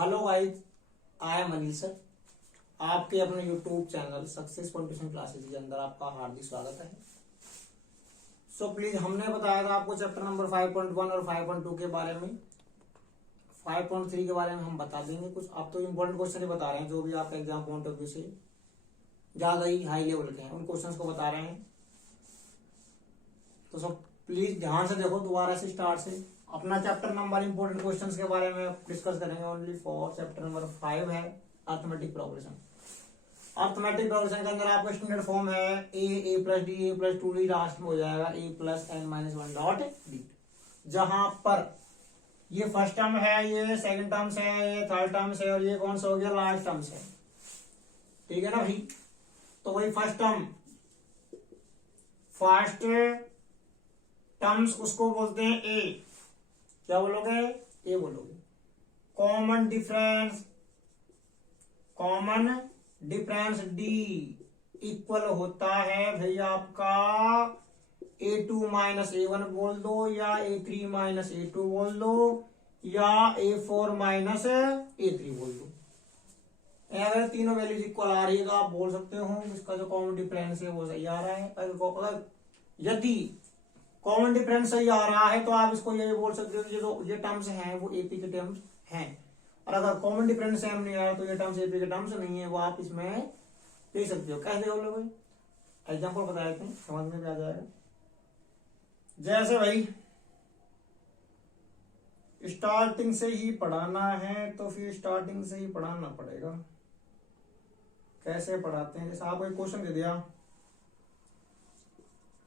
Hello guys, I am Anil sir. आपके अपने YouTube channel success tuition classes के अंदर आपका हार्दिक स्वागत है। सो प्लीज, हमने बताया था आपको चैप्टर नंबर 5.1 और 5.2 के बारे में। 5.3 के बारे में हम बता देंगे कुछ। आप तो इम्पोर्टेंट क्वेश्चन ही बता रहे हैं, जो भी आपका एग्जाम पॉइंट ऑफ व्यू से ज्यादा ही हाई लेवल के हैं उन क्वेश्चंस को बता रहे हैं। तो सब प्लीज ध्यान से देखो, दोबारा से स्टार्ट से अपना चैप्टर नंबर इंपोर्टेंट क्वेश्चंस के बारे में डिस्कस करेंगे। ओनली फॉर चैप्टर नंबर 5 है अर्थमेटिक प्रोग्रेशन। अर्थमेटिक प्रोग्रेशन के अंदर आपका स्टैंडर्ड फॉर्म है A plus D A plus 2d, last में हो जाएगा A plus N minus 1 dot D. जहां पर ये फर्स्ट टर्म है, ये सेकंड टर्म्स है, ये थर्ड टर्म्स है और ये कौन सा हो गया, लास्ट टर्म्स है। ठीक है ना भाई। तो वही फर्स्ट टर्म्स उसको बोलते हैं ए। क्या बोलोगे? ए बोलोगे। कॉमन डिफरेंस डी इक्वल होता है भैया आपका a2 माइनस a1 बोल दो, या a3 माइनस a2 बोल दो, या a4 माइनस a3 बोल दो। अगर तीनों वैल्यूज इक्वल आ रही है तो आप बोल सकते हो इसका जो कॉमन डिफरेंस है वो सही आ रहा है। अगर यदि कॉमन डिफरेंस सही आ रहा है तो आप इसको ये बोल सकते हो कि ये टर्म्स हैं वो एपी के टर्म्स हैं। और अगर कॉमन डिफरेंस सेम नहीं आया तो ये टर्म्स एपी के टर्म्स नहीं है, वो आप इसमें ले सकते हो। कैसे बोलो भाई? एग्जाम्पल बता देते हैं, समझ में भी आ जाएगा। जैसे भाई स्टार्टिंग से ही पढ़ाना है तो फिर स्टार्टिंग से ही पढ़ाना पड़ेगा। कैसे पढ़ाते हैं? जैसे आपको एक क्वेश्चन दे दिया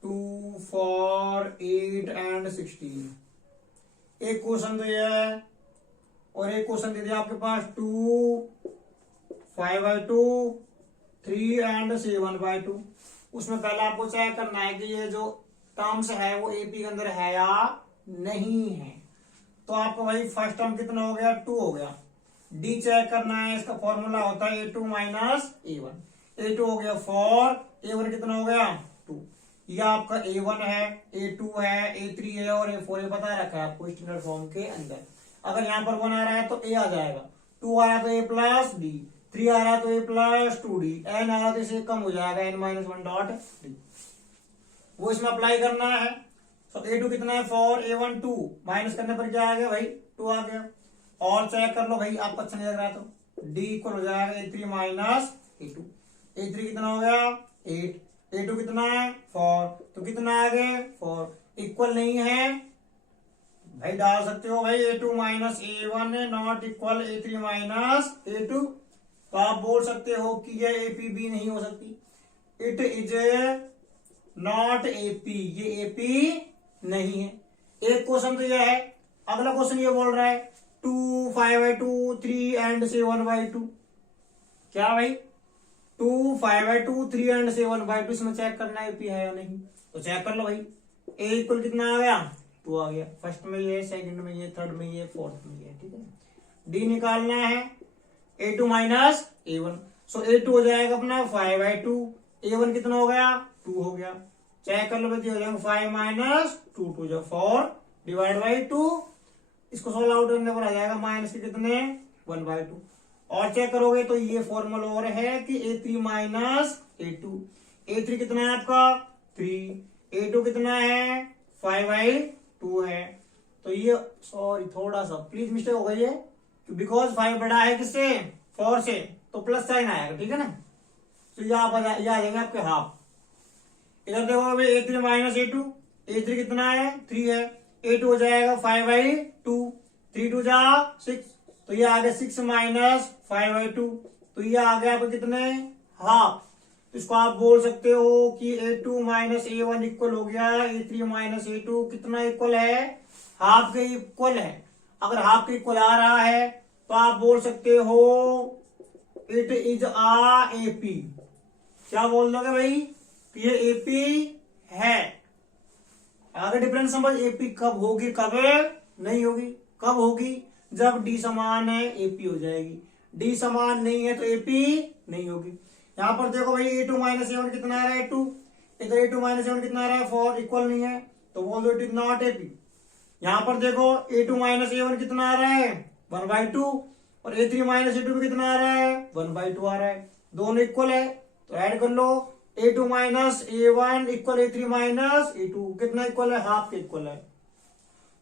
2 4 8 and 16, एक क्वेश्चन दिया है और एक क्वेश्चन दे दिया आपके पास 2 5/2 3 and 7/2। उसमें पहले आपको चेक करना है कि ये जो टर्म्स है वो एपी के अंदर है या नहीं है। तो आपको भाई फर्स्ट टर्म कितना हो गया, 2 हो गया। डी चेक करना है, इसका फॉर्मूला होता है a2 माइनस a1। a2 हो गया 4, a1 कितना हो गया 2। ये आपका a1 है, a2 है, a3 है और a4 है, बता रखा है आपको स्टैंडर्ड फॉर्म के अंदर। अगर यहाँ पर 1 आ रहा है तो a आ जाएगा, 2 आ रहा है तो a प्लस डी, 3 आ रहा है तो a प्लस 2d, n आ रहा है तो इसे कम हो जाएगा n माइनस 1 डॉट डी। वो इसमें अप्लाई करना है। तो a2 कितना है 4, a1 2, माइनस करने पर क्या आ गया भाई 2 आ गया। और चेक कर लो भाई, आपको अच्छा नहीं लग रहा है तो d इक्वल हो जाएगा a3 माइनस a2। a3 कितना हो गया 8, a2 कितना है 4, तो कितना आ गए 4। इक्वल नहीं है भाई, डाल सकते हो भाई a2 minus a1 not equal a3 minus a2। तो आप बोल सकते हो कि ये एपी नहीं हो सकती। इट इज नॉट एपी, ये एपी नहीं है। एक क्वेश्चन तो यह है। अगला क्वेश्चन ये बोल रहा है 2 5/2 3 and 7/2। क्या भाई 2 5/2 3 and 7/2, इसमें चेक करना है एपी है या नहीं। तो चेक कर लो भाई। ए इक्वल कितना आ गया 2 आ गया। फर्स्ट में ये, सेकंड में ये, थर्ड में ये, फोर्थ में ये। ठीक है। डी निकालना है a2 माइनस a1। सो a2 हो जाएगा अपना 5/2, a1 कितना हो गया 2 हो गया। चेक कर लो बच्चे, हो जाएगा 5 माइनस 2 2 जो 4 डिवाइड बाई 2। इसको सोल्व आउट करने पर आ जाएगा माइनस के कितने 1/2। और चेक करोगे तो ये फॉर्मूला और है कि a3 माइनस a2। a3 कितना है आपका 3, a2 कितना है 5/2 है। तो ये सॉरी थोड़ा सा प्लीज मिस्टेक हो गई है, बिकॉज 5 बड़ा है किससे 4 से, तो प्लस साइन आएगा। ठीक है ना। तो ये आ जाएंगे आपके हाफ। इधर देखो अभी a3 माइनस a2, a3 कितना है 3 है, a2 हो जाएगा 5/2, 3 2 जा 6, तो ये आ गया 6 माइनस 5/2, तो ये आ गया आपको कितने हाफ। तो इसको आप बोल सकते हो कि a2 माइनस a1 इक्वल हो गया a3 माइनस a2। कितना इक्वल है, हाफ के इक्वल है। अगर हाफ के इक्वल आ रहा है तो आप बोल सकते हो इट इज आ एपी। क्या बोल दोगे भाई कि ये एपी है। आगे डिफरेंस समझ, एपी कब होगी कब नहीं होगी। कब होगी जब डी समान है एपी हो जाएगी, डी समान नहीं है तो एपी नहीं होगी। यहां पर देखो भाई a2 माइनस a1 कितना आ रहा है 2, इधर a2 माइनस a1 कितना आ रहा है 4, इक्वल नहीं है तो बोल दो इट इज नॉट एपी। यहां पर देखो a2 माइनस a1 कितना आ रहा है 1/2, और A3 माइनस A2 भी कितना आ रहा है 1/2 आ रहा है, दोनों इक्वल है तो ऐड कर लो। A2 minus A1 equal A3 minus A2 कितना इक्वल है, हाफ के इक्वल है।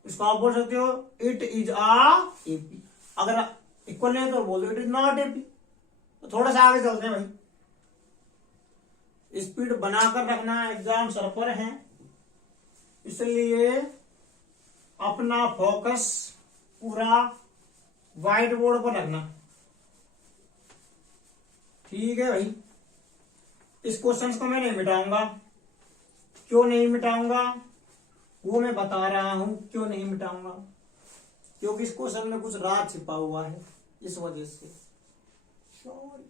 इसको आप बोल सकते हो इट इज आ एपी। अगर इक्वल नहीं तो बोल दो इट इज नॉट एपी। तो थोड़ा सा आगे चलते हैं भाई, स्पीड बनाकर रखना, एग्जाम सर पर है, इसलिए अपना फोकस पूरा व्हाइट बोर्ड पर रखना। ठीक है भाई, इस क्वेश्चन को मैं नहीं मिटाऊंगा। क्यों नहीं मिटाऊंगा वो मैं बता रहा हूं, क्यों नहीं मिटाऊंगा, क्योंकि इस क्वेश्चन में कुछ राज छिपा हुआ है, इस वजह से। सॉरी,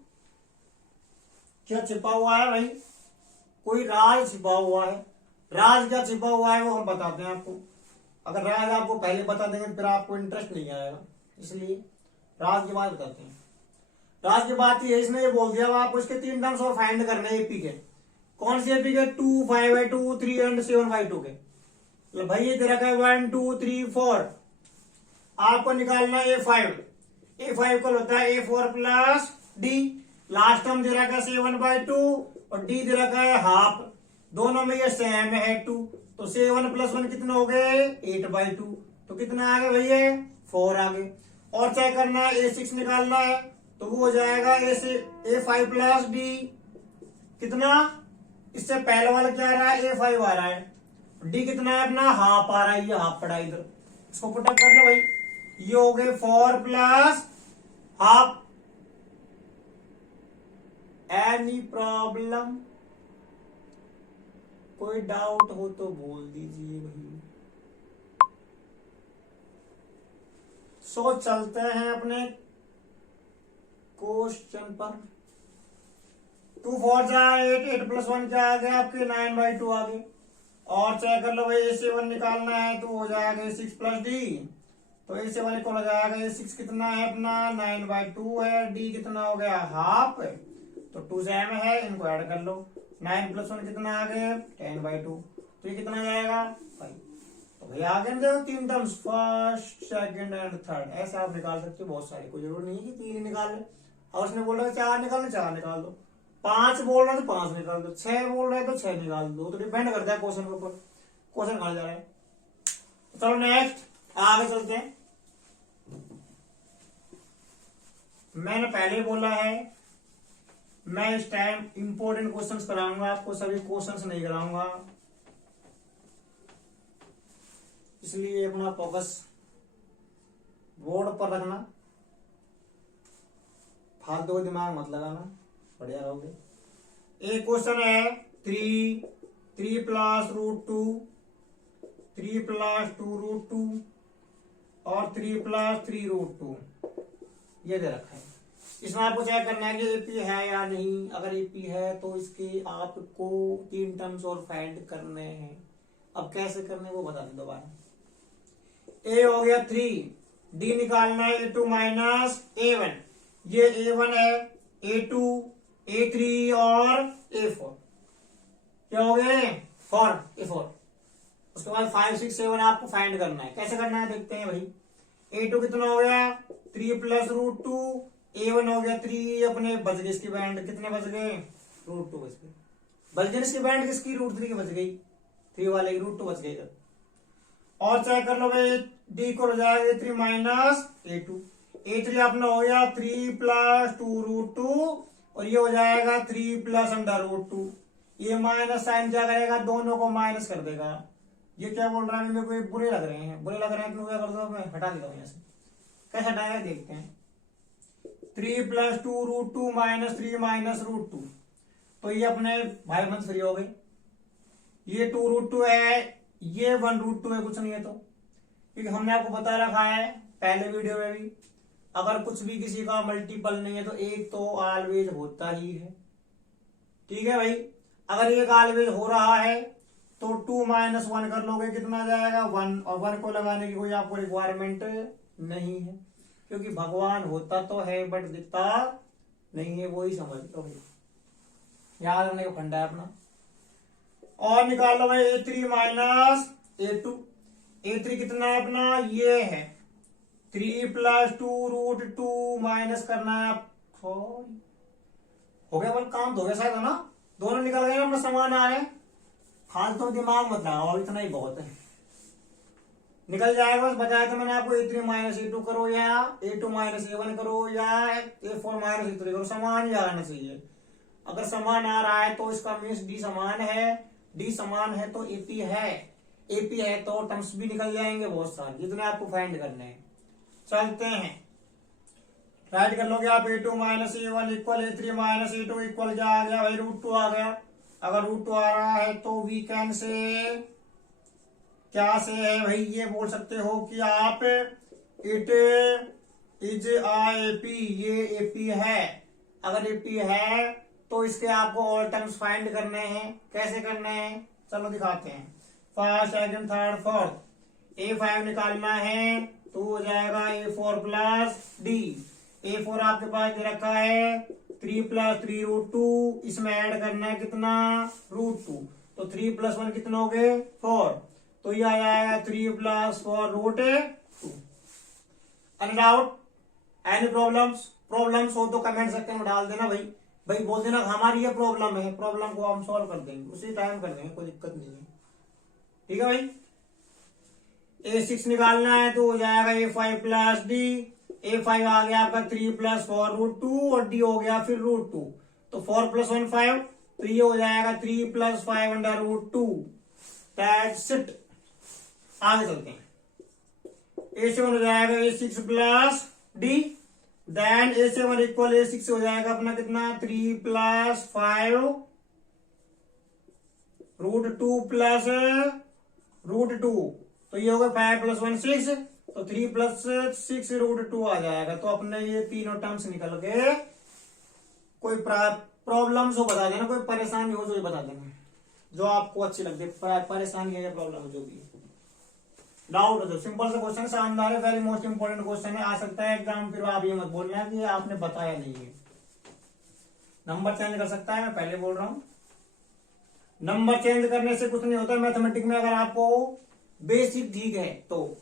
क्या छिपा हुआ है भाई, कोई राज छिपा हुआ है। राज क्या छिपा हुआ है वो हम बताते हैं आपको। अगर राज आपको पहले बता देंगे फिर आपको इंटरेस्ट नहीं आएगा, इसलिए राज की बात करते हैं। राज की बात ये, इसने ये बोल दिया आपको इसके 3 टर्म्स और फाइंड करने एपी के। कौन से एपी के, 2, 5/2, 3 एंड 7/2 के। तो भाई ये दे रखा है 1, 2, 3, 4, आपको निकालना है A5। A5 को होता है A4 plus D। Last term दे रखा है 7/2 और D दे रखा है हाफ, दोनों में ये सेम है 2, तो 7 + 1 कितने हो गए 8/2, तो कितना आ गया भैया 4 आ गए। और चेक करना है A6 निकालना है तो वो हो जाएगा A5 प्लस D कितना, इससे पहले वाला क्या आ रहा है A5 आ रहा है, D कितना है अपना हाफ आ रहा है, ये हाफ पड़ा इधर, इसको पुटअप कर लो भाई, ये हो गए 4 प्लस हाफ। एनी प्रॉब्लम, कोई डाउट हो तो बोल दीजिए भाई। सो चलते हैं अपने क्वेश्चन पर। 2 4 जा 8, 8 + 1 क्या आ गया आपके 9/2 आ गए। और चेक कर लो भाई A7 निकालना है तो हो जाएगा A6 प्लस D, तो A7 इक्वल हो जाएगा A6 कितना है अपना 9/2 है, D कितना हो गया हाफ, तो 2 सेम है, इनको ऐड कर लो। 9 + 1 कितना आ गया 10/2, तो ये कितना जाएगा 5। तो भैया आगे देखो 3 terms, first second and third, ऐसे आप निकाल सकते हो बहुत सारे, कोई जरूर नहीं है कि 3 ही निकाल ले। और उसने बोल रहा है 4 निकाल लो 4 निकाल दो, 5 बोल रहे तो 5 निकाल दो, 6 बोल रहे तो 6 निकाल दो, तो डिपेंड करता है क्वेश्चन के ऊपर, क्वेश्चन कहा जा रहा है। चलो नेक्स्ट आगे चलते हैं। मैंने पहले ही बोला है मैं इस टाइम इंपॉर्टेंट क्वेश्चंस कराऊंगा आपको, सभी क्वेश्चंस नहीं कराऊंगा, इसलिए अपना फोकस बोर्ड पर रखना, फालतू दिमाग मत लगाना, बढ़िया रहोगे। एक क्वेश्चन है 3 + √2, 3 + 2√2 और 3 + 3√2, ये दे रखा है। इसमें आपको चेक करना है कि एपी है या नहीं। अगर एपी है तो इसके आपको 3 टर्म्स और फाइंड करने हैं। अब कैसे करने वो बता दें दोबारा। ए हो गया 3, डी निकालना है A2 माइनस A1, ये A1 है, A2, A3 और A4, क्या हो गए 4, A4। उसके बाद 5 6 7 आपको फाइंड करना है। कैसे करना है देखते हैं भाई। A2 कितना हो गया 3 + √2, A1 हो गया 3, अपने बच गए इसकी बैंड, कितने बच गए √2 बच गए, बच गए इसकी बैंड किसकी √3 की बच गई, 3 वाले की √2 बच गई। और चेक कर लो भाई D को हो जाएगा A3 माइनस A2, A3 अपना हो गया 3 + 2√2 और ये हो जाएगा 3 + √2। ये माइनस साइन क्या करेगा, दोनों को माइनस कर देगा। ये क्या बोल रहा है, मेरे को बुरे लग रहे हैं, बुरे लग रहे हैं तो क्या कर दो, मैं हटा देता हूं यहाँ से। कैसे हटाएगा देखते हैं। 3 + 2√2 - 3 - √2, तो ये अपने भाई बंद फ्री हो गई। ये 2√2 है, ये 1√2 है, कुछ नहीं है तो, क्योंकि हमने आपको बता रखा है पहले वीडियो में भी, अगर कुछ भी किसी का मल्टीपल नहीं है तो एक तो ऑलवेज होता ही है। ठीक है भाई, अगर एक ऑलवेज हो रहा है तो 2 - 1 कर लोगे, कितना आ जाएगा 1, और 1 को लगाने की कोई आपको रिक्वायरमेंट नहीं है, क्योंकि भगवान होता तो है बट दिखता नहीं है, वो ही समझ लो भाई, याद रखने का फंडा है अपना। और निकाल लो भाई A3 - A2, A3 कितना है अपना, ये है 3+2√2 माइनस करना है आप। सॉरी, हो गया बल, काम तो हो गया शायद, है ना? दोनों निकल गए, अपना समान आ रहे हैं। फालतू दिमाग मत लगाओ, इतना ही बहुत है, निकल जाएगा। बस बताया था मैंने आपको, A3 माइनस A2 करो या A2 माइनस A1 करो या A4 माइनस A3 करो, समान ही आना चाहिए। अगर समान आ रहा है तो इसका मीन्स डी समान है, डी समान है तो एपी है, एपी है तो टर्म्स भी निकल जाएंगे बहुत सारे, जितने आपको फाइंड करने हैं। चलते हैं, राइट कर लोगे आप। A2 minus A1 equal A3 minus A2 equal क्या आ गया भाई? √2 आ गया। अगर √2 आ रहा है तो वी कैन से, क्या से है भाई? ये बोल सकते हो कि आप इट इज एपी, ये एपी है। अगर एपी है तो इसके आपको ऑल टर्म्स फाइंड करने हैं। कैसे करने हैं? चलो दिखाते हैं। First, second, third, fourth. A5 निकालना है तो हो जाएगा A4 प्लस डी। A4 आपके पास दे रखा है 3 + 3√2, इसमें ऐड करना है कितना? √2। तो 3 + 1 कितना हो गए? 4। तो ये आ जाएगा 3 + 4√2। Any doubt, any problems? Problems हो तो कमेंट सेक्शन में डाल देना भाई। भाई बोल देना हमारी ये प्रॉब्लम है, प्रॉब्लम को हम सॉल्व कर देंगे, उसी टाइम कर देंगे, कोई दिक्कत नहीं है। ठीक है भाई। A6 निकालना है तो हो जाएगा A5 प्लस डी। A5 आ गया आपका 3 + 4√2 और डी हो गया फिर √2। तो 4 + 1 5, तो ये हो जाएगा 3 + 5√2। That's it. आगे चलते हैं। A7 हो जाएगा A6 plus D. Then A7 equal A6 हो जाएगा अपना कितना? 3 + 5√2 प्लस √2। तो ये होगा 5 + 1 6, तो 3 + 6√2 आ जाएगा। तो अपने ये तीनों टर्म्स निकल गए। कोई प्रॉब्लम्स हो बता देना, कोई परेशानी हो तो ये बता देना, जो आपको अच्छी लगती है, परेशानी है या प्रॉब्लम है जो भी है। डाउट हो तो सिंपल सा क्वेश्चन, शानदार है, वेरी मोस्ट इंपोर्टेंट क्वेश्चन है, आ सकता है एग्जाम। फिर आप ये मत बोलना कि आपने बताया नहीं है। नंबर चेंज कर सकता है, मैं पहले बोल रहा हूं। नंबर चेंज करने से कुछ नहीं होता मैथमेटिक्स में। अगर आपको बेसिक ठीक है तो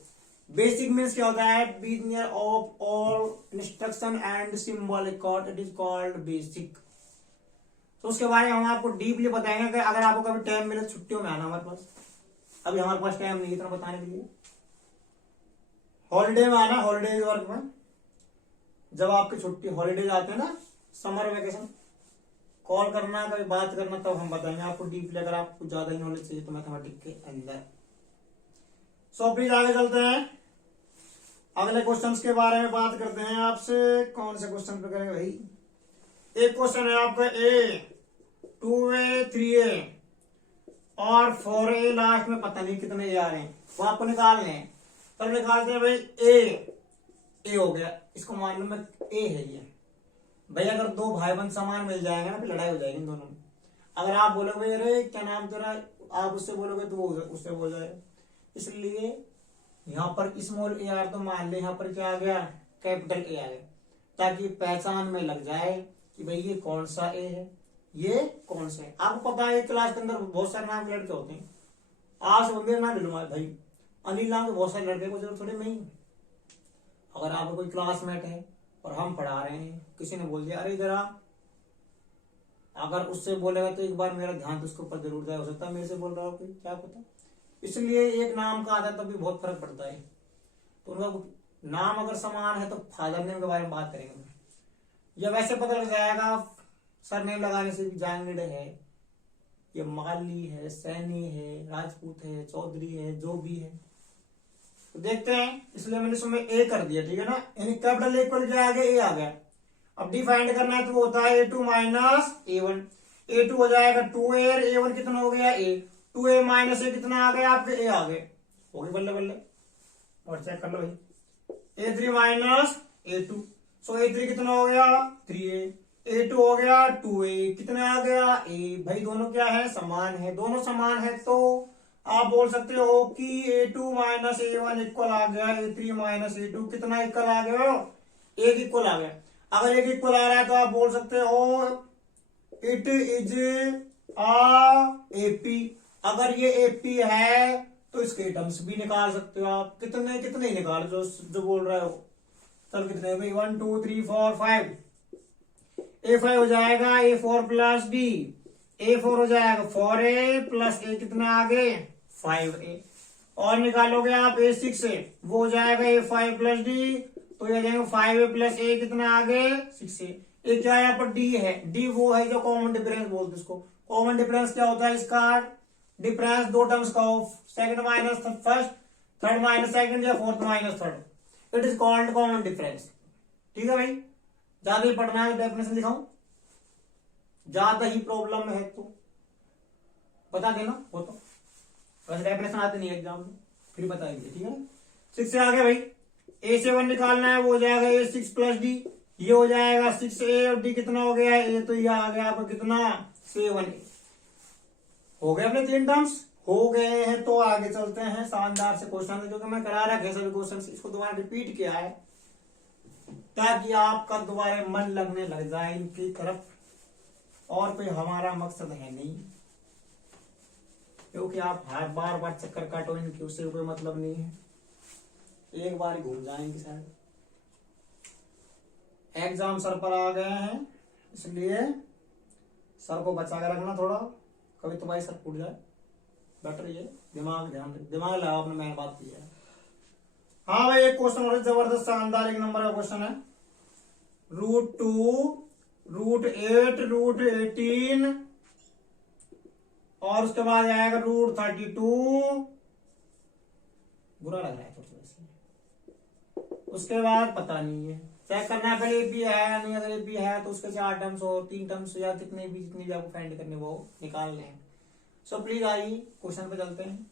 बेसिक मीन्स क्या होता है? Beginner of all instruction and symbol it is called basic. तो उसके बारे में हम आपको डीपली बताएंगे। अगर आपको कभी टाइम मिले छुट्टियों में आना हमारे पास। अभी हमारे पास टाइम नहीं इतना बताने के लिए, हॉलीडे में आना, हॉलीडेज वर्क में, जब आपकी छुट्टी हॉलीडेज आते हैं ना, समर वेकेशन, कॉल करना, कभी बात करना, तब हम बताएंगे आपको डीपली, अगर आपको ज्यादा ही नॉलेज चाहिए तो मैथमेटिक्स के अंदर। सो प्लीज आगे चलते हैं, अगले क्वेश्चंस के बारे में बात करते हैं आपसे। कौन से क्वेश्चन पे करेंगे भाई? एक क्वेश्चन है आपका A, 2A, 3A और 4A, लास्ट में पता नहीं कितने आ रहे हैं, वो आपको निकालने हैं। तब निकालते हैं भाई। ए हो गया, इसको मान लो मैं ए है ये भाई। अगर दो भाई बहन समान मिल जाएंगे ना, फिर लड़ाई हो जाएगी इन दोनों में। अगर आप बोलोगे अरे क्या नाम तेरा, आप उससे बोलोगे तो वो उससे बोल जाएगा। इसलिए यहाँ पर स्मॉल ए आर तो मान ले, यहाँ पर क्या आ गया? कैपिटल ए आ गया, ताकि पहचान में लग जाए कि भाई ये कौन सा ए है, ये कौन सा है। आपको पता है क्लास के अंदर बहुत सारे नाम के लड़के होते हैं। आज मेरा नाम ले लो भाई, अनिल नाम के बहुत सारे लड़के को जरूरत थोड़ी नहीं। अगर आपको कोई क्लासमेट है और हम पढ़ा रहे हैं, किसी ने बोल दिया अरे इधर आ, अगर उससे बोलेगा तो एक बार मेरा ध्यान तो उसके ऊपर जरूर जाए। हो सकता है मेरे से बोल रहा हो कोई, क्या पता। इसलिए एक नाम का आता तब भी बहुत फर्क पड़ता है। तो उनका नाम अगर समान है तो फादर नेम के बारे में बात करेंगे, या वैसे पता लग जाएगा सरनेम लगाने से भी जांगड़ है, ये माली है, सैनी है, राजपूत है, चौधरी है, जो भी है। तो देखते हैं, इसलिए मैंने इसमें ए कर दिया, ठीक है ना। यानी कैपिटल ए इक्वल क्या आ गया? ए आ गया। अब डी फाइंड करना है तो वो होता है A2 माइनस A1। A2 हो जाएगा 2A और A1 कितना हो गया? A। 2A माइनस A कितना आ गया आपके? A आ गए। हो गई बल्ले बल्ले, और चेक कर लो भाई। A3 माइनस A2, सो A3 कितना हो गया? 3A। A2 हो गया 2A, कितना आ गया? A। भाई दोनों क्या है? समान है। दोनों समान है तो आप बोल सकते हो कि A2 माइनस A1 इक्वल आ गया A3 माइनस A2। कितना इक्वल आ गया? एक इक्वल आ गया। अगर एक इक्वल आ रहा है तो आप बोल सकते हो इट इज आ एपी। अगर ये एपी है तो इसके टर्म्स भी निकाल सकते हो आप। कितने कितने ही निकाल जो जो बोल रहे हो। चल कितने भाई 1 2 3 4 5। A5 हो जाएगा A4 प्लस डी। A4 हो जाएगा 4A प्लस A कितना आगे 5A। और निकालोगे आप A6 से, वो हो जाएगा A5 प्लस डी, तो ये आ जाएगा 5A प्लस A कितना आगे 6A। ये क्या यहाँ पर D है, D वो है जो कॉमन डिफरेंस बोलते हैं इसको। कॉमन डिफरेंस क्या होता है इसका, डिफरेंस दो टर्म्स का of second minus first, third minus second या fourth minus third. It is called common difference. ठीक है भाई, ज्यादा ही पढ़ना है डेफिनेशन दिखाऊं, ज्यादा ही प्रॉब्लम है तो बता देना, वो तो वैसे डेफिनेशन आते नहीं एग्जाम में, फिर बताएंगे। ठीक है ना। 6 से आगे भाई A7 निकालना है, वो हो जाएगा A6 प्लस डी। ये हो जाएगा 6A और डी कितना हो गया A, तो ये आ गया आपका कितना 7A। हो गए अपने 3 टर्म्स हो गए हैं। तो आगे चलते हैं शानदार से क्वेश्चन, जो कि मैं करा रखा है सभी क्वेश्चन, इसको दोबारा रिपीट किया है ताकि आपका दोबारा मन लगने लग जाए इनकी तरफ। और कोई हमारा मकसद है नहीं, क्योंकि आप हर बार बार चक्कर काटो इनकी, उससे कोई मतलब नहीं है। एक बार ही घूम जाएंगे शायद। एग्जाम सर पर आ गए हैं, इसलिए सर को बचा के रखना थोड़ा, कभी तुम्हारी सर फूट जाए। बेटर ये दिमाग ध्यान दिमाग लगाओ आपने, मैंने बात की है। हाँ भाई एक क्वेश्चन और जबरदस्त शानदार 1 नंबर का क्वेश्चन है। √2 √8 √18 और उसके बाद आएगा √32। बुरा लग रहा है थोड़ा सा, उसके बाद पता नहीं है, चेक करना है पहले एपी है या नहीं। अगर एपी है तो उसके 4 टर्म्स हो 3 टर्म्स या कितने भी जितनी भी आपको फाइंड करने वो निकाल लें। सो प्लीज आइए क्वेश्चन पे चलते हैं।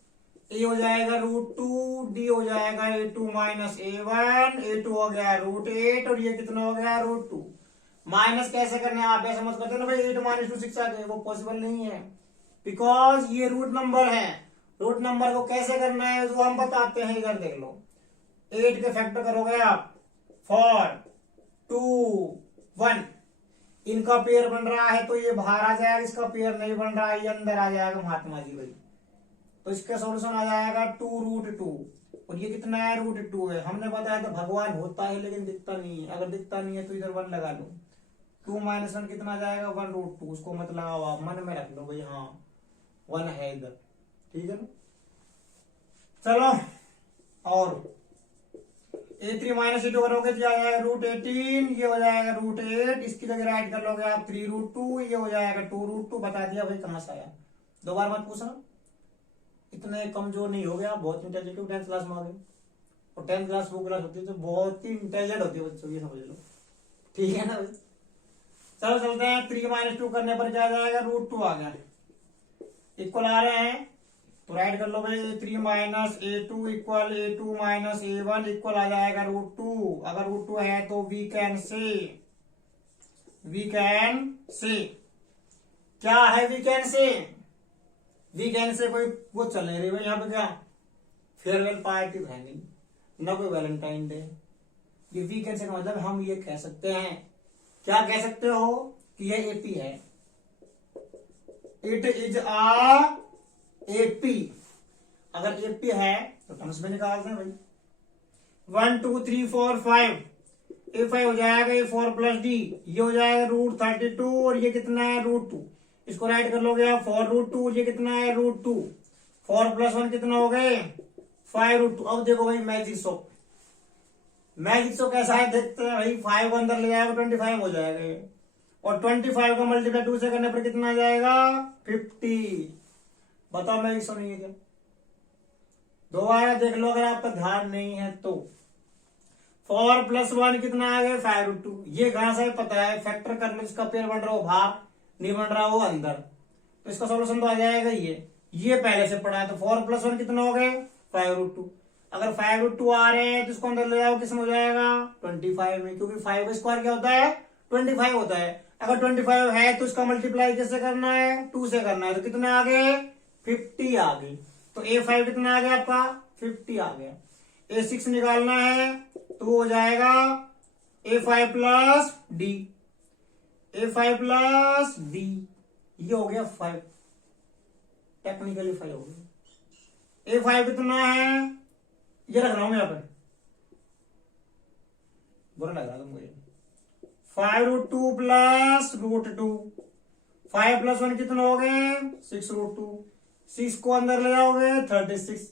ए हो जाएगा √2, डी हो जाएगा A2 माइनस A1, A2 हो गया √8 और ये कितना हो गया √2। माइनस कैसे करने आप ऐसे मत करते ना भाई 8 माइनस 2 6 आ गए, वो पॉसिबल नहीं है, बिकॉज ये रूट नंबर है। रूट नंबर को कैसे करना है जो हम बताते हैं, इधर देख लो। 8 के फैक्टर करोगे आप 4 2 1, इनका पेयर बन रहा है तो ये बाहर आ जाएगा, इसका पेयर नहीं बन रहा है ये अंदर आ जाएगा महात्मा जी भाई। तो इसका सॉल्यूशन आ जाएगा 2√2 और ये कितना है √2 है। हमने बताया था भगवान होता है लेकिन दिखता नहीं है, अगर दिखता नहीं है तो इधर 1 लगा लो। 2 - 1 कितना आ जाएगा 1√2, उसको मत लगाओ आप, मन में रख लो भाई, हाँ 1 है इधर। ठीक है ना। चलो और A3 - A2 करोगे तो आ जाएगा √18, ये हो जाएगा √8, इसकी जगह राइट कर लोगे आप 3√2, ये हो जाएगा 2√2। बता दिया भाई कहां से आया, दोबारा मत पूछना। इतने कमजोर नहीं हो गया, बहुत इंटेलिजेंट 10th क्लास में आ गए, और 10th क्लास वो क्लास होती है तो बहुत ही इंटेलिजेंट होती है बच्चों, ये समझ लो। ठीक है ना भाई। चलो चलते हैं। 3 - 2 करने पर क्या आ जाएगा √2 आ गया, इक्वल आ रहे हैं तो राइट कर लो भाई। 3 - A2 equal A2 minus A1 equal आ जाएगा √2। अगर √2 है तो वी कैन से क्या है, वी कैन से कोई वो चल नहीं रही भाई यहाँ पे, क्या फेयरवेल पार्टी है नहीं ना कोई वैलेंटाइन डे। ये वी कैन से का मतलब हम ये कह सकते हैं, क्या कह सकते हो कि ये एपी है, इट इज आ एपी। अगर एपी है तो टर्म्स में निकालते हैं भाई। 1 2 3 4 5, A5 हो जाएगा A4 प्लस डी, ये हो जाएगा √32 और ये कितना है √2। इसको राइट कर लोगे आप 4√2, ये कितना है √2। 4 + 1 कितना हो गए 5√2। अब देखो भाई मैजिक शो कैसा है देखते हैं भाई। 5 अंदर ले जाएगा 25 हो जाएगा ये, और 25 का मल्टीप्लाई 2 से करने पर कितना आ जाएगा 50। बताओ मैजिक शो नहीं है क्या, दोबारा देख लो अगर आपका ध्यान नहीं है तो। 4 + 1 कितना आ गया 5√2, ये कहां से पता है, फैक्टर कर लो, इसका पेयर बन रहा हो बाहर, नहीं बन रहा हो अंदर, तो इसका सॉल्यूशन तो आ जाएगा ये पहले से पढ़ा है। तो 4 + 1 कितना हो गए 5√2। अगर 5√2 आ रहे हैं तो इसको अंदर ले जाओ, किसमें हो जाएगा 25 में, क्योंकि 5 का स्क्वायर क्या होता है 25 होता है। अगर 25 है तो इसका मल्टीप्लाई किससे करना है 2 से करना है, तो कितने आ गए 50 आ गई। तो A5 कितना आ गया आपका 50 आ गया। A6 निकालना है तो हो जाएगा A5 plus D, A5 plus D, ये हो गया 5, टेक्निकली 5 हो गया। A5 कितना है, ये रख रहा हूं मैं यहाँ पे, बुरा लग रहा है तुमको ये। 5√2 प्लस √2, 5 + 1 कितना हो गए 6√2, 6 को अंदर ले जाओगे 36,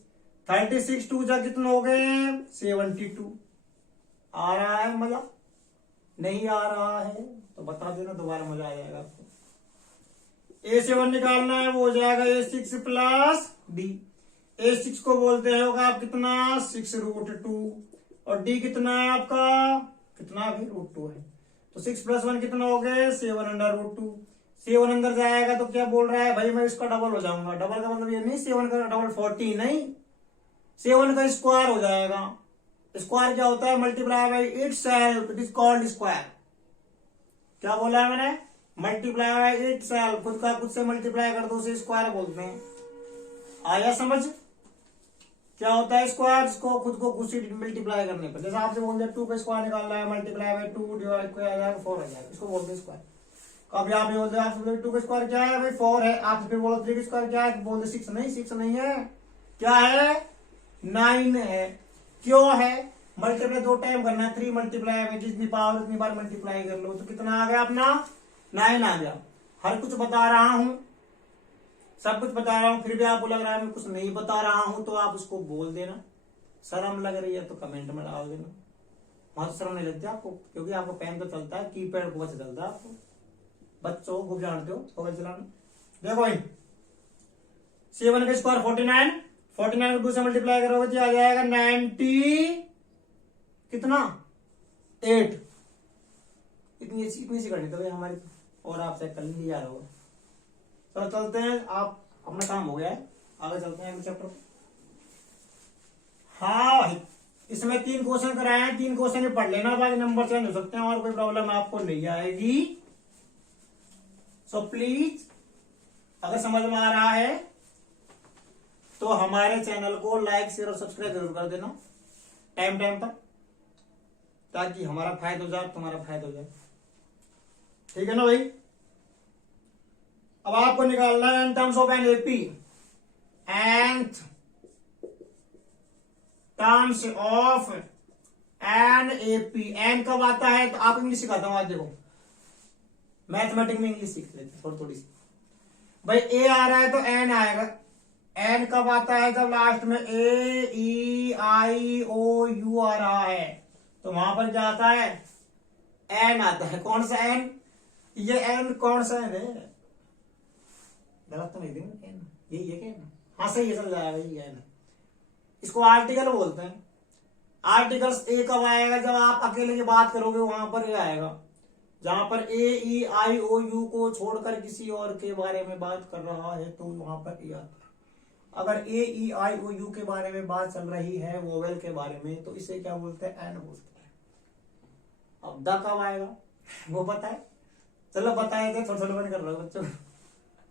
36 2 जा कितना हो गए 72। आ रहा है मजा? नहीं आ रहा है तो बता देना, दोबारा मजा आ जाएगा आपको। A7 निकालना है, वो हो जाएगा A6 प्लस D। A6 को बोलते हैं आप कितना 6√2, और D कितना है आपका, कितना भी √2 है, तो 6 + 1 कितना हो गए 7√2। 7 अंदर जाएगा तो क्या बोल रहा है भाई, मैं इसका डबल हो जाऊंगा। डबल का मतलब ये नहीं 7 का डबल 14 नहीं, 7 का स्क्वायर हो जाएगा। स्क्वायर क्या होता है, multiply by itself, it is called square. क्या बोला है मैंने, मल्टीप्लाई बाई इटसेल्फ, खुद का खुद से मल्टीप्लाई कर दो, उसे स्क्वायर बोलते हैं। आया समझ क्या होता है स्क्वायर, जिसको खुद को खुद से मल्टीप्लाई करने पर। जैसे आपसे बोल दिया 2 का स्क्वायर निकालना है, मल्टीप्लाई बाई 2 डिवाइड किया जाएगा 4 आ जाएगा, इसको बोलते हैं स्क्वायर। कभी आप ये बोलते हैं, आपसे बोलते 2 का स्क्वायर क्या है भाई 4 है, आप फिर बोलो 3 का स्क्वायर क्या है, बोलते 6 नहीं, 6 नहीं है, क्या है 9 है। क्यों है, मल्टीप्लाई 2 टाइम करना है, 3 मल्टीप्लाई में जितनी पावर उतनी बार मल्टीप्लाई कर लो, तो कितना आ गया अपना 9 आ गया। हर कुछ बता रहा हूं, सब कुछ बता रहा हूं, फिर भी आपको लग रहा है मैं कुछ नहीं बता रहा हूं, तो आप उसको बोल देना। शर्म लग रही है तो कमेंट में डाल देना। बहुत शर्म नहीं लगती आपको, क्योंकि आपको पेन तो चलता है, कीपैड को बच्चा चलता है आपको, बच्चों खूब जानते हो मोबाइल चलाना। देखो भाई 7 का स्क्वायर 49, 49 को 2 से मल्टीप्लाई करोगे तो आ जाएगा 90 कितना 8। इतनी सी करनी तो भाई हमारी, और आप चेक कर लीजिए यार होगा। चलो चलते हैं, आप अपना काम हो गया है, आगे चलते हैं अगले चैप्टर। हाँ भाई इसमें 3 क्वेश्चन कराए हैं, 3 क्वेश्चन ही पढ़ लेना, बाकी नंबर चेंज हो सकते हैं और कोई प्रॉब्लम आपको नहीं आएगी। सो प्लीज अगर समझ में आ रहा है तो हमारे चैनल को लाइक शेयर और सब्सक्राइब जरूर कर देना टाइम टाइम पर, ताकि हमारा फायदा हो जाए, तुम्हारा फायदा हो जाए। ठीक है ना भाई। अब आपको निकालना है in terms of an AP, nth terms of an AP. An कब आता है, तो आप इंग्लिश सिखाता हूं, आज देखो मैथमेटिक्स में इंग्लिश सीख लेते थोड़ी थोड़ी सी। भाई ए आ रहा है तो एन आएगा। एन कब आता है, जब लास्ट में ए ई आई ओ यू आ रहा है, तो वहां पर क्या आता है एन आता है। कौन सा एन, ये एन कौन सा एन है, गलत तो नहीं देंगे, एन यही है क्या, हाँ सही है, चल जाएगा यही एन है। इसको आर्टिकल बोलते हैं। आर्टिकल्स ए कब आएगा, जब आप अकेले की बात करोगे वहां पर ए आएगा। जहां पर ए ई आई ओ यू को छोड़कर किसी और के बारे में बात कर रहा है तो वहां पर ए आता है। अगर ए ई आई ओ यू के बारे में बात चल रही है, वोवेल के बारे में, तो इसे क्या बोलते हैं, एन बोलते हैं। अब द कब आएगा वो बताए, चलो बताए थे, थोड़ा थोड़ा कर रहा हूं बच्चों।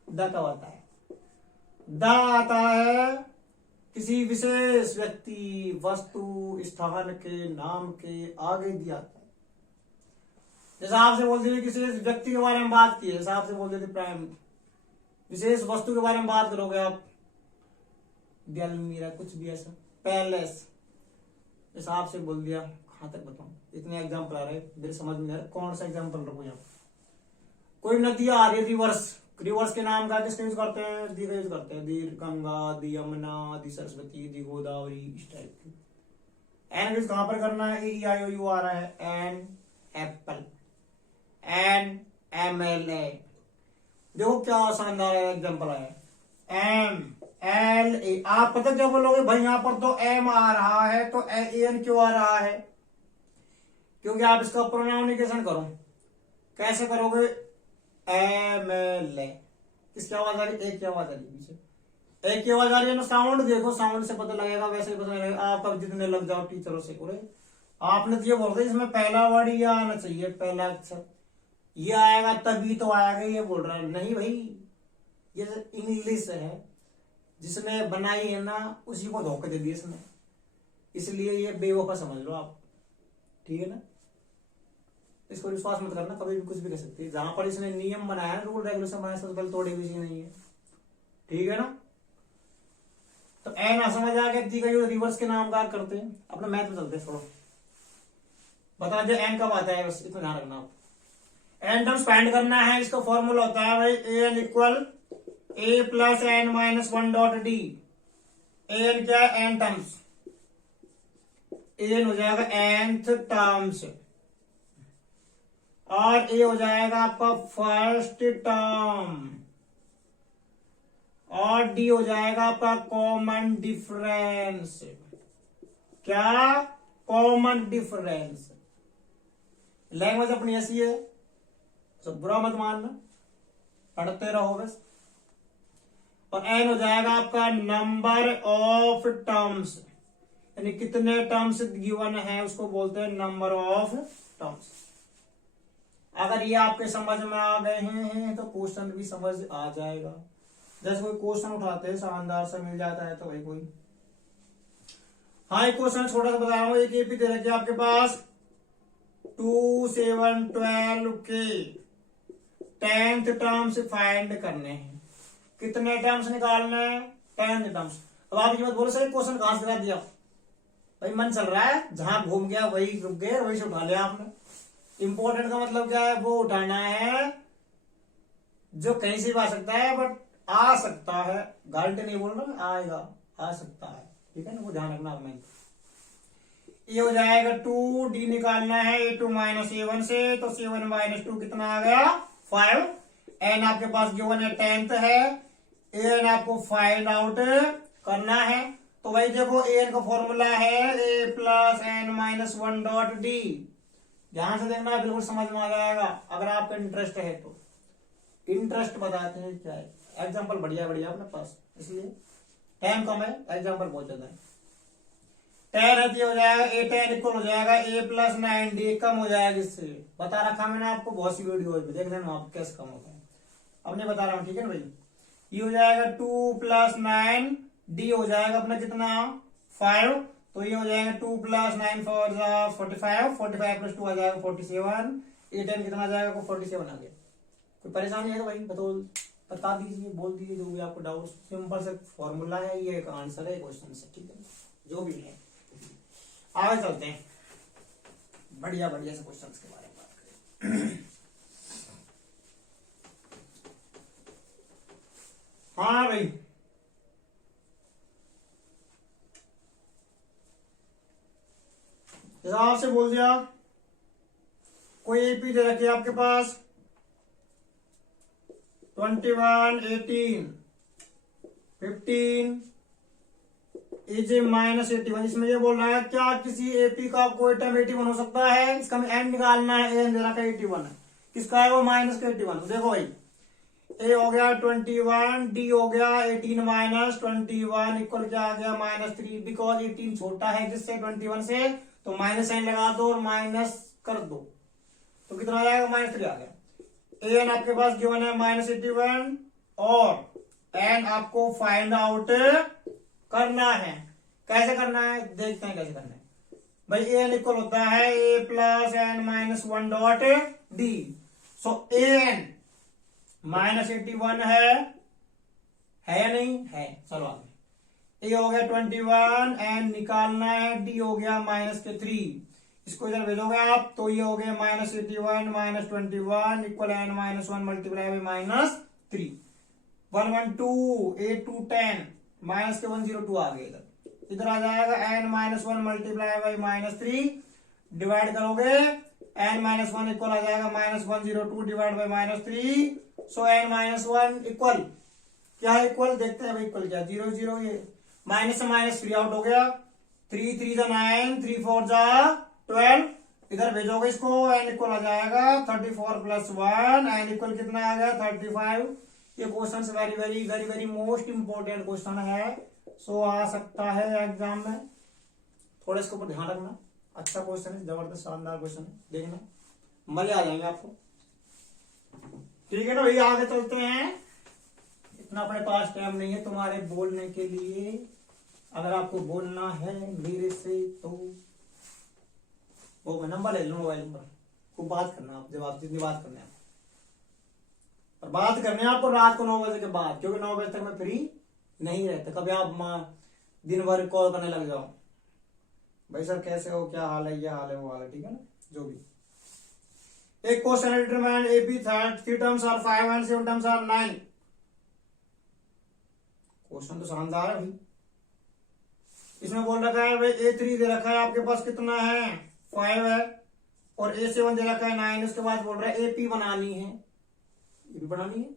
द कब आता है, द आता है किसी विशेष व्यक्ति वस्तु स्थान के नाम के आगे दिया था। जैसे आपसे बोलते हुए किसी व्यक्ति के बारे में बात की है, जैसे आपसे बोलते थे प्राइम, विशेष वस्तु के बारे में बात करोगे आप, अलमीरा कुछ भी ऐसा, पैलेस, जैसा आपसे बोल दिया, कहां तक बताऊं, इतने एग्जाम्पल आ रहे हैं मेरे समझ में आ रहा है, कौन सा एग्जाम्पल रखो यहाँ। कोई नदी आ रही है, रिवर्स, रिवर्स के नाम का किसका यूज करते हैं, दी का यूज करते हैं, दी गंगा, दी यमुना, दी सरस्वती, दी गोदावरी, इस टाइप की। एन यूज कहां पर करना है, ए आई ओ यू आ रहा है, an apple, an M L A. देखो क्या शानदार एग्जाम्पल है, एम एल ए। आप पता क्या बोलोगे भाई, यहां पर तो एम आ रहा है तो ए एन क्यों आ रहा है, क्योंकि आप इसका प्रोनाउंसिएशन करो, कैसे करोगे, एम एल ए। किसकी आवाज आ रही, एक की आवाज आ रही है पीछे, एक की आवाज आ रही है ना, साउंड देखो, साउंड से पता लगेगा, वैसे ही पता लगेगा। आप अब जितने लग जाओ टीचरों से, आपने तो ये बोल रहे इसमें पहला वर्ड ये आना चाहिए, पहला अक्षर ये आएगा तभी तो आएगा, ये बोल रहा है नहीं भाई, ये इंग्लिश है, जिसने बनाई है ना उसी को धोखा दे दिया इसने, इसलिए ये बेवफा समझ लो आप, ठीक है ना। इसको विश्वास मत करना, कभी भी कुछ भी कह सकती है। जहां पर इसने नियम बनाया है, रूल रेगुलेशन बनाया, सबसे पहले तोड़े भी नहीं है, ठीक है ना। तो एन समझ आ गया, दी गई रिवर्स के नाम कार करते हैं। अपना मैथ में चलते हैं, छोड़ो बता दे एन कब आता है, बस इतना ध्यान रखना आप। एन टर्म्स फाइंड करना है, इसका फॉर्मूला होता है भाई N equal A plus N minus one dot D. N क्या है, एन टर्म्स, एन हो जाएगा nth टर्म्स और ए हो जाएगा आपका फर्स्ट टर्म और डी हो जाएगा आपका कॉमन डिफरेंस। क्या, कॉमन डिफरेंस। लैंग्वेज अपनी ऐसी है, सब बुरा मत मानना, पढ़ते रहो बस। और एन हो जाएगा आपका नंबर ऑफ टर्म्स, यानी कितने टर्म्स गिवन है उसको बोलते हैं नंबर ऑफ टर्म्स। अगर ये आपके समझ में आ गए हैं तो क्वेश्चन भी समझ आ जाएगा। जैसे कोई क्वेश्चन उठाते हैं शानदार सा मिल जाता है तो भाई कोई, हाँ एक क्वेश्चन छोटा सा बता रहा हूँ। एक एपी दे रखी है आपके पास 2 7 12 के 10th टर्म्स फाइंड करने हैं। कितने टर्म्स निकालने हैं, 10th टर्म्स। अब आप ये मत बोलो सर क्वेश्चन कहां से करा दिया, भाई मन चल रहा है, जहां घूम गया वही रुक गए, वही से उठा लिया आपने। इंपॉर्टेंट का मतलब क्या है, वो उठाना है जो कहीं से भी आ सकता है, बट आ सकता है, गारंटी नहीं बोल रहा, आएगा, आ सकता है, ठीक है ना, वो ध्यान रखना आप। में ये हो जाएगा 2, डी निकालना है a2 माइनस a1 से, तो 7 माइनस 2 कितना आ गया 5। एन आपके पास गिवन है 10th है, एन आपको फाइंड आउट करना है। तो भाई देखो एन का फॉर्मूला है A plus N minus one dot D. ध्यान से देखना, बिल्कुल समझ में आ जाएगा अगर आपका इंटरेस्ट है तो। इंटरेस्ट बताते हैं क्या है, एग्जाम्पल बढ़िया बढ़िया अपने पास, इसलिए टाइम कम है, एग्जाम्पल बहुत ज्यादा है। 10 है तो हो जाएगा ए 10 इक्वल हो जाएगा ए प्लस 9 डी, कम हो जाएगा इससे। बता रखा मैंने आपको बहुत सी वीडियो में, देख लेना आप कैसे कम होता है, अब नहीं बता रहा हूँ, ठीक है ना भाई। ये हो जाएगा 2 प्लस 9 डी हो जाएगा अपना कितना 5, तो ये हो जाएगा 2 प्लस 9 4 45, 45 प्लस 2 आ जाएगा 47, ए 10 कितना आ जाएगा 47 आ गया। कोई परेशानी है तो भाई बता दीजिए, बोल दीजिए जो भी आपको डाउट। सिंपल से फॉर्मूला है, ये एक आंसर है क्वेश्चन से, ठीक है, जो भी है। आगे चलते हैं, बढ़िया बढ़िया से क्वेश्चन के बारे में बात करें। हाँ भाई, हिसाब से बोल दिया। कोई एपी दे रखी है आपके पास 21 18 15 इज माइनस 81। इसमें ये बोल रहा है क्या किसी एपी का कोई टर्म 81 हो सकता है, इसका हमें एन निकालना है। एन दे रखा है 81, किसका है वो माइनस का 81। देखो भाई ए हो गया 21, डी हो गया 18 माइनस 21 इक्वल क्या आ गया -3, बिकॉज 18 छोटा है जिससे 21 से, तो माइनस साइन लगा दो और माइनस कर दो, तो कितना आ जाएगा -3 आ गया। एन आपके पास गिवन है -81 और एन आपको फाइंड आउट करना है। कैसे करना है देखते हैं कैसे करना है भाई। एन इक्वल होता है A plus N minus one dot D. So N -81 है या नहीं है, चलो आगे। ए हो गया 21, एन निकालना है, डी हो गया -3, इसको इधर भेजोगे आप तो ये हो गया -81 -21 equal n -1 multiply by -3। 112 8 2 10 minus के 102 आ गए, इधर आ जाएगा एन -1 मल्टीप्लाई बाई -3, डिवाइड करोगे एन -1 इक्वल आ जाएगा -102 divide by -3। So n -1 equal क्या है, इक्वल देखते हैं भाई इक्वल क्या, 0 0, ये माइनस से -3 आउट हो गया, 3 3 9 3 4 12, इधर भेजोगे इसको, एन इक्वल आ जाएगा 34 प्लस 1, एन इक्वल कितना आ गया 35। ये question very very very very most important question है, सो आ सकता है एग्जाम में, थोड़ा इसके ऊपर ध्यान रखना। अच्छा क्वेश्चन है, जबरदस्त शानदार क्वेश्चन है, देखना मजे आ जाएंगे आपको, ठीक है ना भैया। आगे चलते हैं, इतना अपने पास टाइम नहीं है तुम्हारे बोलने के लिए। अगर आपको बोलना है मेरे से तो वो मैं नंबर ले लो, मोबाइल नंबर को बात करना आप, जब आप जितनी बात करने आप, और बात करने आपको रात को 9 बजे के बाद, क्योंकि 9 बजे तक मैं फ्री नहीं रहता। कभी आप दिन भर कॉल करने लग जाओ, भाई सर कैसे हो, क्या हाल है, ये हाल है, वो हाल है, ठीक है ना, जो भी। एक क्वेश्चन है, determine AP 3 terms are 5 and 7 terms are 9। Question तो शानदार है भाई। इसमें बोल रखा है भाई A3 दे रखा है आपके पास कितना है 5 है, और A7 दे रखा है 9। उसके बाद बोल रहा है AP बनानी है, ये भी बनानी है,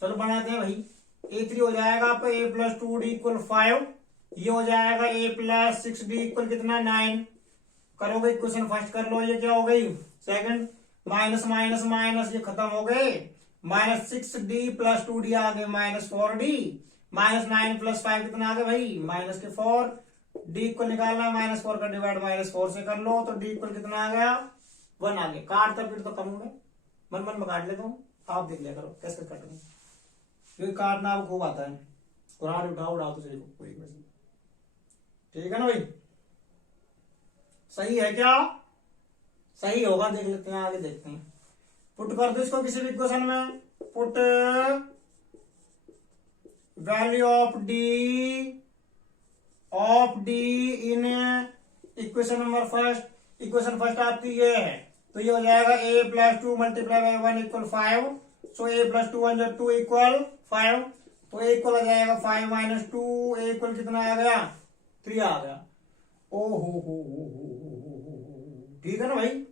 चलो बनाते हैं भाई। A3 हो जाएगा आपका A+2D इक्वल 5, ये हो जाएगा A+6D इक्वल कितना 9। करोगे क्वेश्चन फर्स्ट कर लो, ये क्या हो गई सेकंड, माइनस माइनस माइनस ये खत्म हो गए, -6D+2D आ गए -4D, -9+5 कितना आ गया भाई -4। D को निकालना है -4 का डिवाइड -4 से कर लो, तो D इक्वल कितना आ गया 1 आ गया। काटता फिर तो कम में मन मन में काट लेता हूँ, आप देख लिया करो कैसे काटूंगा, क्योंकि काटना आपको खूब आता है। कुरान उठाओ उड़ाओ तो सही कोई, ठीक है ना भाई, सही है क्या, सही होगा, देख लेते हैं आगे देखते हैं। पुट कर दो इसको किसी भी इक्वेशन में, put value of D in equation number first. Equation first आपकी ये है, तो ये हो जाएगा A+2 multiply by 1 equal 5। So A+2 1 जो 2 इक्वल 5, तो A इक्वल आ जाएगा 5 माइनस 2, A इक्वल कितना आ गया 3 आ गया। ओ हो, ठीक है ना भाई,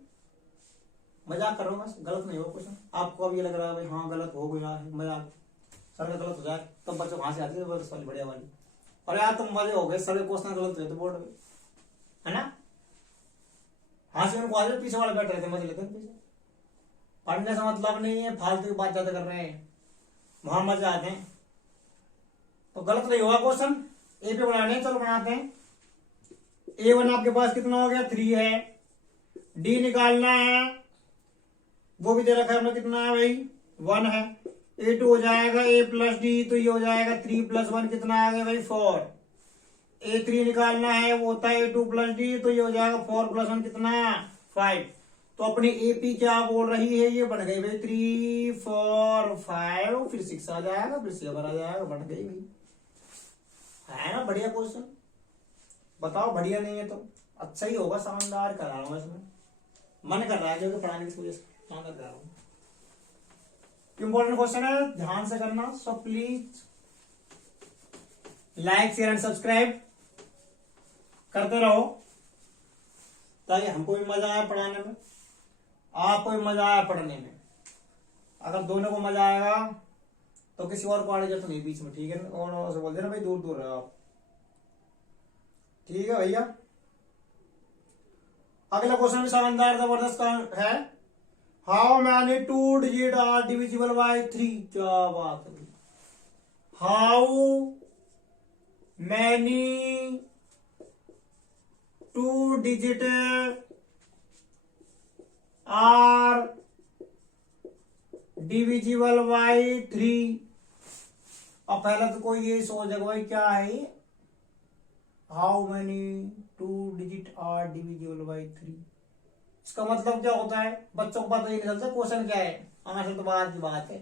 मजाक कर रहा हूँ बस, गलत नहीं हो क्वेश्चन। आपको अब ये लग रहा है भाई हाँ गलत हो गया है, मजाक सर का गलत हो जाए तब बच्चों को हंसी आती है बस वाली बढ़िया वाली। और यार तुम मजे हो गए, सर के क्वेश्चन गलत हुए तो बोर्ड में, है ना, हंसी उनको आ पीछे वाले बैठ रहे थे मजे लेते हैं पीछे। पढ़ने से मतलब नहीं है, फालतू की बात ज्यादा कर रहे हैं, वहां मजे आते हैं। तो गलत नहीं होगा क्वेश्चन, ए पे बनाने, चलो बनाते हैं। A1 आपके पास कितना हो गया 3 है, D निकालना है, वो भी दे रखा है हमें कितना है भाई 1 है। A2 हो जाएगा A+D, तो ये हो जाएगा 3 + 1 कितना आ गया भाई 4। A3 निकालना है, वो होता है A2+D, तो ये हो जाएगा 4 + 1 कितना 5। तो अपनी AP क्या बोल रही है, ये बन गई भाई 3 4 5, फिर 6 आ जाएगा, फिर 7 आ जाएगा, बन गई भाई, है ना बढ़िया क्वेश्चन। बताओ बढ़िया नहीं है तो अच्छा ही होगा, शानदार करा रहा हूँ इसमें, मन कर रहा है क्योंकि पढ़ाने की वजह से शानदार करा रहा हूँ। इंपॉर्टेंट क्वेश्चन है, ध्यान से करना, so please like share and subscribe करते रहो, ताकि हमको भी मजा आए पढ़ाने में, आपको भी मजा आए पढ़ने में। अगर दोनों को मजा आएगा तो किसी और को आड़े तो नहीं बीच में, ठीक है, और से बोल देना भाई दूर दूर रहो आप, ठीक है भैया। अगला क्वेश्चन भी शानदार जबरदस्त है, how many 2 digit are divisible by 3। क्या बात है, how many 2 digit are divisible by 3। अब पहले तो कोई ये सोचेगा भाई क्या है, how many 2 digit are divisible by 3, इसका मतलब क्या होता है, बच्चों को पता ही नहीं चलता क्वेश्चन क्या है, आंसर तो बात की बात है।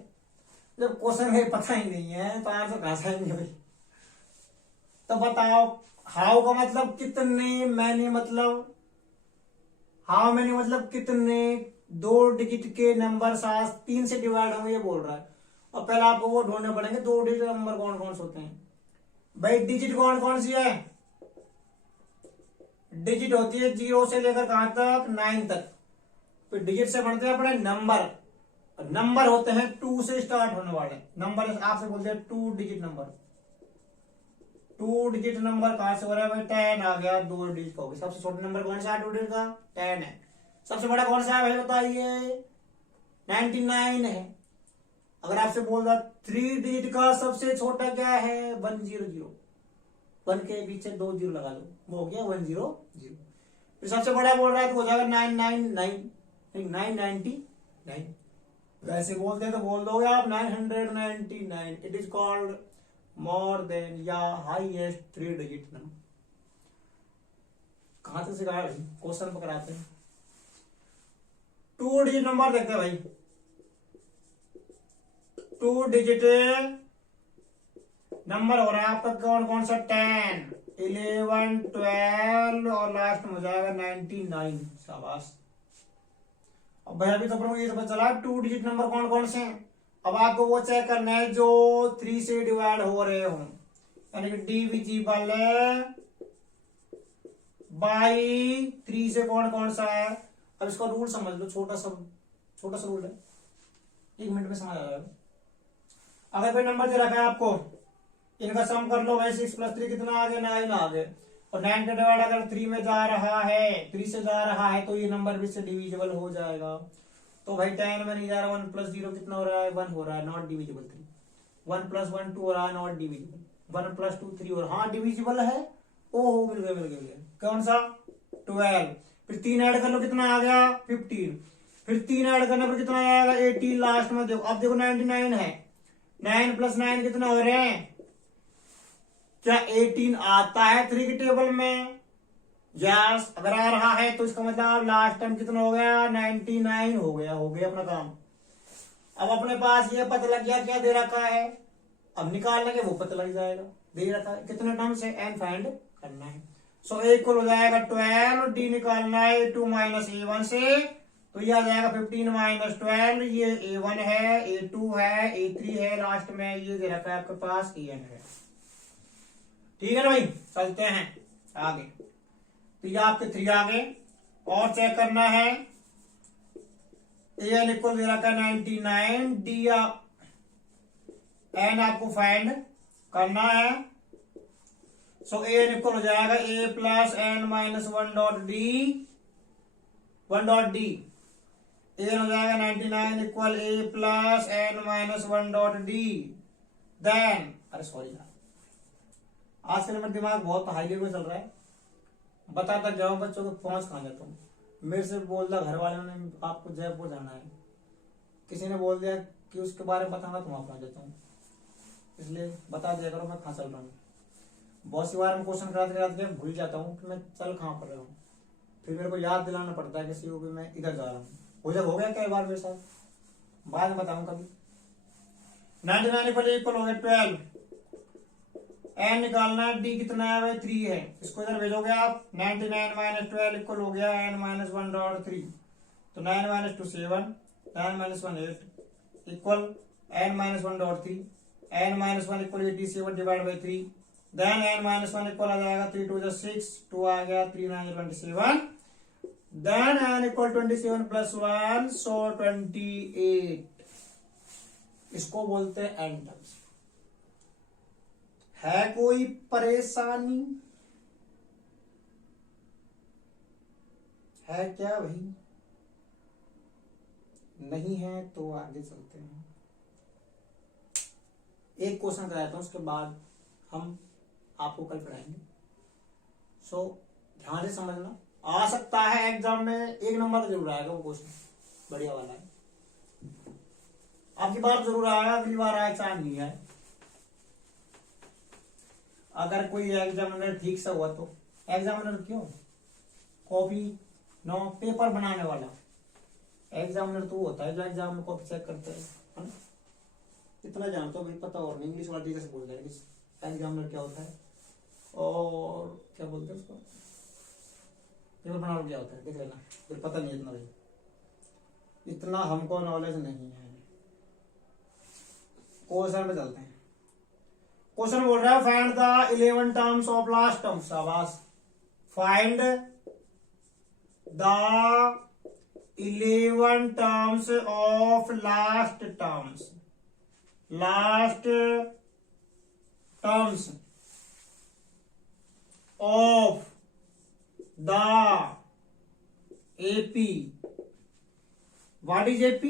जब क्वेश्चन में पता ही नहीं है तो आंसर कहां से आएंगे भाई। तो बताओ, हाउ का मतलब कितने, मैंने मतलब हाउ मैंने मतलब कितने, 2 डिजिट के नंबर साथ 3 से डिवाइड होंगे ये बोल रहा है। और पहले आपको वो ढूंढने पड़ेंगे 2 डिजिट नंबर कौन कौन से होते हैं भाई। डिजिट कौन कौन सी है, डिजिट होती है 0 से लेकर कहां तक 9 तक, फिर डिजिट से बढ़ते हैं अपने नंबर, नंबर होते हैं 2 से स्टार्ट होने वाले नंबर, आपसे बोलते हैं 2 डिजिट नंबर। 2 डिजिट नंबर कहां से हो रहा है भाई, 10 आ गया, 2 डिजिट का हो गया। सबसे छोटा नंबर कौन सा है 2 डिजिट का, 10 है। सबसे बड़ा कौन सा है भाई बताइए, 99 है। अगर आपसे बोल रहा 3 डिजिट का सबसे छोटा क्या है 100, 1 के पीछे 2 0 लगा लो, वो हो गया 100। फिर सबसे बड़ा बोल रहा है तो हो जाएगा 999, वैसे बोलते हैं तो बोल दोगे आप 999। It is called more than या हाईएस्ट 3 डिजिट नंबर। कहां से सिखाया भाई, क्वेश्चन पकड़ाते हैं। 2 डिजिट नंबर देखते हैं भाई, 2 डिजिट नंबर हो रहा है आपका कौन कौन सा 10, 11, 12 और लास्ट में हो जाएगा 99। शाबाश। अब भाई अभी तो अपन को ये तो पता चला 2 डिजिट नंबर कौन कौन से हैं। अब आपको वो चेक करना है जो 3 से डिवाइड हो रहे हो, यानी कि डिविजिबल बाई 3 से कौन कौन सा है। अब इसका रूल समझ लो, छोटा सा रूल है, 1 मिनट में समझ आ जाएगा। अगर कोई नंबर दे रखा है आपको, इनका सम कर लो भाई, 6 + 3 कितना आ गया, 9 आ गए, और 9 का डिवाइड अगर 3 में जा रहा है, 3 से जा रहा है, तो ये नंबर भी से डिविजिबल हो जाएगा। तो भाई 10 में नहीं जा रहा, 1 + 0 कितना हो रहा है, 1 हो रहा है, नॉट डिविजिबल। 3 1 + 1 2 हो रहा है, नॉट डिविजिबल। 1 + 2 3 और हाँ डिविजिबल है। ओहो मिल गया। कौन सा, 12। फिर 3 ऐड कर लो, कितना आ गया, 15। फिर 3 ऐड करने पर कितना आएगा, 18 लास्ट में। देखो अब देखो 99 है, 9 + 9 कितना हो रहे हैं, क्या 18 आता है 3 के टेबल में। यस, अगर आ रहा है तो इसका मतलब लास्ट टाइम कितना हो गया, 99 हो गया अपना काम। अब अपने पास ये पता लग गया क्या दे रखा है, अब निकाल लेंगे वो पता लग जाएगा। दे रखा है कितने टर्म से, एन फाइंड करना है। सो इक्वल हो जाएगा 12, डी निकालना है A2 - A1 से, तो ये आ जाएगा 15 - 12। ये A1 है, A2 है, A3 है, लास्ट में ये दे रखा है आपके पास AN है। ठीक है ना भाई, चलते हैं आगे। तो ये आपके 3 आ गए, और चेक करना है AN इक्वल दे रखा है 99, डी एन आपको फाइंड करना है। सो AN इक्वल हो जाएगा A + N - 1 dot D, 1 dot D. AN हो जाएगा 99 इक्वल A + N - 1 dot D. Then अरे सॉरी, आजकल मेरा दिमाग बहुत हाई लेवल चल रहा है, बताता जाओ बच्चों को, पहुंच कहां जाता हूँ। मेरे से बोल दिया घर वालों ने आपको जयपुर जाना है, किसी ने बोल दिया कि उसके बारे में बताऊंगा तो वहां पहुंच जाता हूँ, इसलिए बता दिया करो मैं कहाँ चल रहा हूँ। बहुत सी बार मैं क्वेश्चन कराते भूल जाता हूँ कि मैं चल कहाँ पर रहा हूँ, फिर मेरे को याद दिलाना पड़ता है किसी को भी मैं इधर जा रहा हूँ। हो गया कई बार मेरे साथ, बाद में बताऊँ कभी। 99 इक्वल हो गया 12, एन निकालना है, डी कितना है भाई 3 है, इसको इधर भेजोगे आप। 99 - 12 इक्वल हो गया n - 1 डॉट 3, तो 9 - 2 7, 9 - 1 8 equal n - 1 dot 3, n - 1 equal 87 divide by 3। Then n - 1 equal आ जाएगा 3 2 6, 2 आ गया, 3 9 27। देन n इक्वल 27 + 1, सो 28। इसको बोलते हैं एन टर्म्स। है कोई परेशानी है क्या भाई, नहीं है तो आगे चलते हैं। एक क्वेश्चन कराता हूं, उसके बाद हम आपको कल पढ़ाएंगे। सो ध्यान से समझना, आ सकता है एग्जाम में 1 नंबर का जरूर आएगा वो क्वेश्चन, बढ़िया वाला है। आपकी बार जरूर आएगा, अगली बार आए चाहे नहीं आए। अगर कोई एग्जामिनर ठीक से हुआ तो, एग्जामिनर क्यों, कॉपी नो पेपर बनाने वाला एग्जामिनर तो होता है जो एग्जाम में कॉपी चेक करते हैं, है ना। इतना जानता हूँ भाई, पता और नहीं, इंग्लिश वाला टीचर से बोल जाएगा एग्जामिनर क्या होता है और क्या बोलते हैं उसको, पेपर बनाना क्या होता है, देख लेना, फिर पता नहीं इतना भाई, इतना हमको नॉलेज नहीं है। क्वेश्चन पे चलते हैं। क्वेश्चन बोल रहा है find the 11 terms of last term. शाबाश, find the 11 terms of last terms, last terms of the AP। What is AP?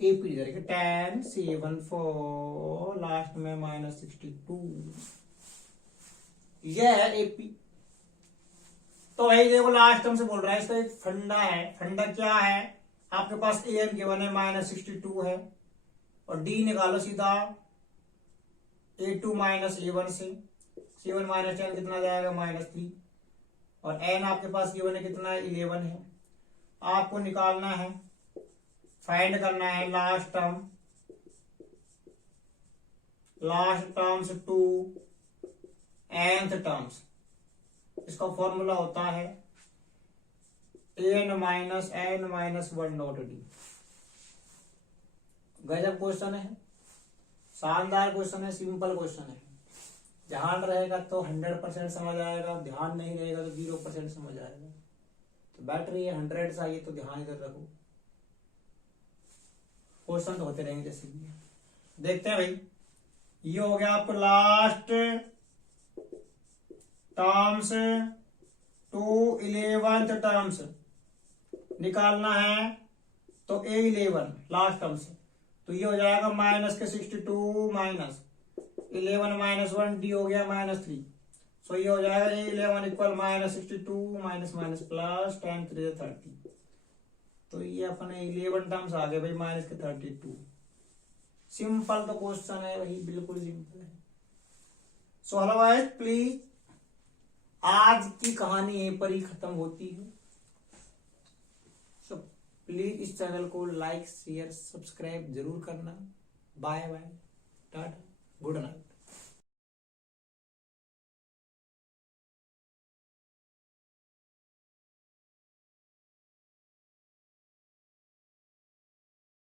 AP 10 7 4 last में -62, यह है AP। तो भाई देखो लास्ट टर्म से बोल रहा है, इसका एक फंडा है। फंडा क्या है, आपके पास AN गिवन है -62 है, और D निकालो सीधा A2 - A1 से, 7 - 10 कितना जाएगा -3, और N आपके पास गिवन है कितना है 11 है। आपको निकालना है, फाइंड करना है last term last terms to nth terms. इसका फॉर्मूला होता है n minus n minus 1 not D. गजब क्वेश्चन है, शानदार क्वेश्चन है, सिंपल क्वेश्चन है। ध्यान रहेगा तो 100% समझ आएगा, ध्यान नहीं रहेगा तो 0% समझ आएगा। तो बैटरी 100 से आई तो ध्यान इधर रखो, क्वेश्चन तो होते रहेंगे जैसे भी। देखते हैं भाई, ये हो गया आपको last terms to 11th terms निकालना है। तो A11 लास्ट टर्म्स, तो ये हो जाएगा माइनस के 62 माइनस 11 माइनस 1 डी हो गया -3। सो ये हो जाएगा A11 equal -62 minus minus plus 10 3 30। तो ये अपने 11 टर्म्स आ गए भाई माइनस के 32। सिंपल तो क्वेश्चन है भाई, बिल्कुल सिंपल है। सो हेलो गाइस, प्लीज आज की कहानी यहीं पर ही खत्म होती है। सो प्लीज इस चैनल को लाइक शेयर सब्सक्राइब जरूर करना। Bye bye, tata, good night.